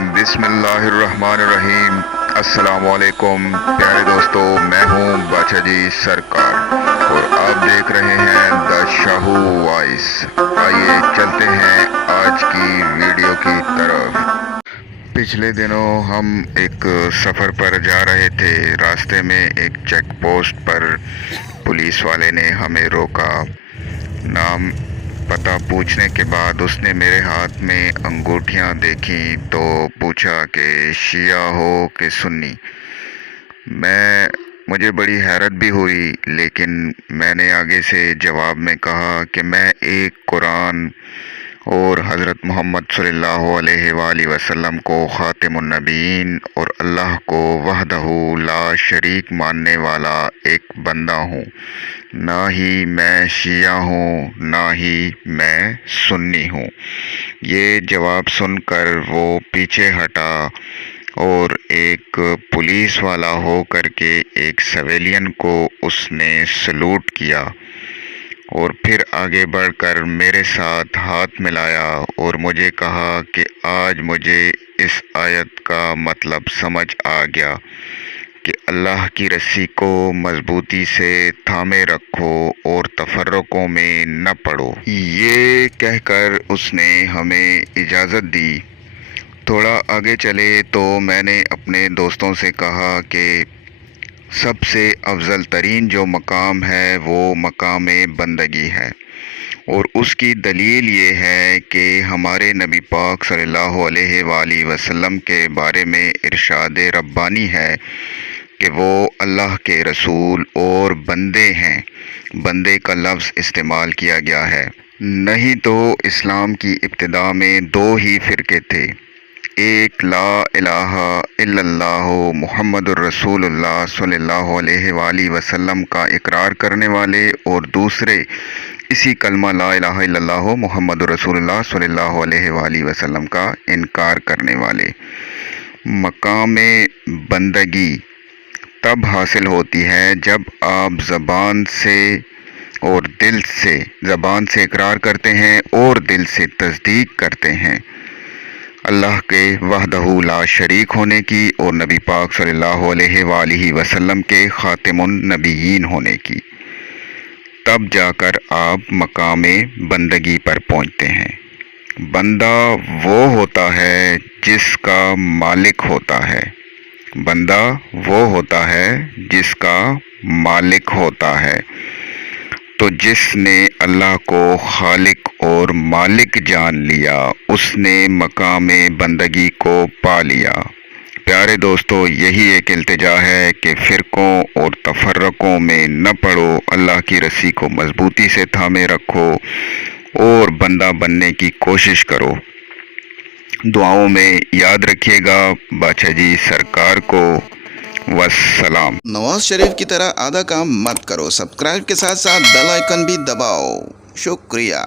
بسم اللہ الرحمن الرحیم۔ السلام علیکم پیارے دوستو، میں ہوں باچا جی سرکار اور آپ دیکھ رہے ہیں دا شاہو وائس۔ آئیے چلتے ہیں آج کی ویڈیو کی طرف۔ پچھلے دنوں ہم ایک سفر پر جا رہے تھے۔ راستے میں ایک چیک پوسٹ پر پولیس والے نے ہمیں روکا۔ نام پتہ پوچھنے کے بعد اس نے میرے ہاتھ میں انگوٹھیاں دیکھیں تو پوچھا کہ شیعہ ہو کہ سنی۔ مجھے بڑی حیرت بھی ہوئی، لیکن میں نے آگے سے جواب میں کہا کہ میں ایک قرآن اور حضرت محمد صلی اللہ علیہ وآلہ وسلم کو خاتم النبیین اور اللہ کو وحدہ لا شریک ماننے والا ایک بندہ ہوں۔ نہ ہی میں شیعہ ہوں، نہ ہی میں سنی ہوں۔ یہ جواب سن کر وہ پیچھے ہٹا اور ایک پولیس والا ہو کر کے ایک سویلین کو اس نے سلوٹ کیا اور پھر آگے بڑھ کر میرے ساتھ ہاتھ ملایا اور مجھے کہا کہ آج مجھے اس آیت کا مطلب سمجھ آ گیا کہ اللہ کی رسی کو مضبوطی سے تھامے رکھو اور تفرقوں میں نہ پڑو۔ یہ کہہ کر اس نے ہمیں اجازت دی۔ تھوڑا آگے چلے تو میں نے اپنے دوستوں سے کہا کہ سب سے افضل ترین جو مقام ہے وہ مقام بندگی ہے، اور اس کی دلیل یہ ہے کہ ہمارے نبی پاک صلی اللہ علیہ وآلہ وسلم کے بارے میں ارشاد ربانی ہے کہ وہ اللہ کے رسول اور بندے ہیں۔ بندے کا لفظ استعمال کیا گیا ہے۔ نہیں تو اسلام کی ابتدا میں دو ہی فرقے تھے، ایک لا الہ الا اللہ محمد الرسول اللہ صلی اللہ علیہ وآلہ وسلم کا اقرار کرنے والے، اور دوسرے اسی کلمہ لا الہ الا اللہ محمد الرسول اللہ صلی اللہ علیہ وآلہ وسلم کا انکار کرنے والے۔ مقام بندگی تب حاصل ہوتی ہے جب آپ زبان سے اقرار کرتے ہیں اور دل سے تصدیق کرتے ہیں اللہ کے وحدہ لا شریک ہونے کی اور نبی پاک صلی اللہ علیہ وآلہ وسلم کے خاتم النبیین ہونے کی۔ تب جا کر آپ مقام بندگی پر پہنچتے ہیں۔ بندہ وہ ہوتا ہے جس کا مالک ہوتا ہے۔ بندہ وہ ہوتا ہے جس کا مالک ہوتا ہے۔ تو جس نے اللہ کو خالق اور مالک جان لیا، اس نے مقام بندگی کو پا لیا۔ پیارے دوستو، یہی ایک التجا ہے کہ فرقوں اور تفرقوں میں نہ پڑو، اللہ کی رسی کو مضبوطی سے تھامے رکھو اور بندہ بننے کی کوشش کرو۔ دعاؤں میں یاد رکھیے گا باچا جی سرکار کو۔ والسلام۔ نواز شریف کی طرح آدھا کام مت کرو، سبسکرائب کے ساتھ ساتھ بیل آئیکن بھی دباؤ۔ شکریہ۔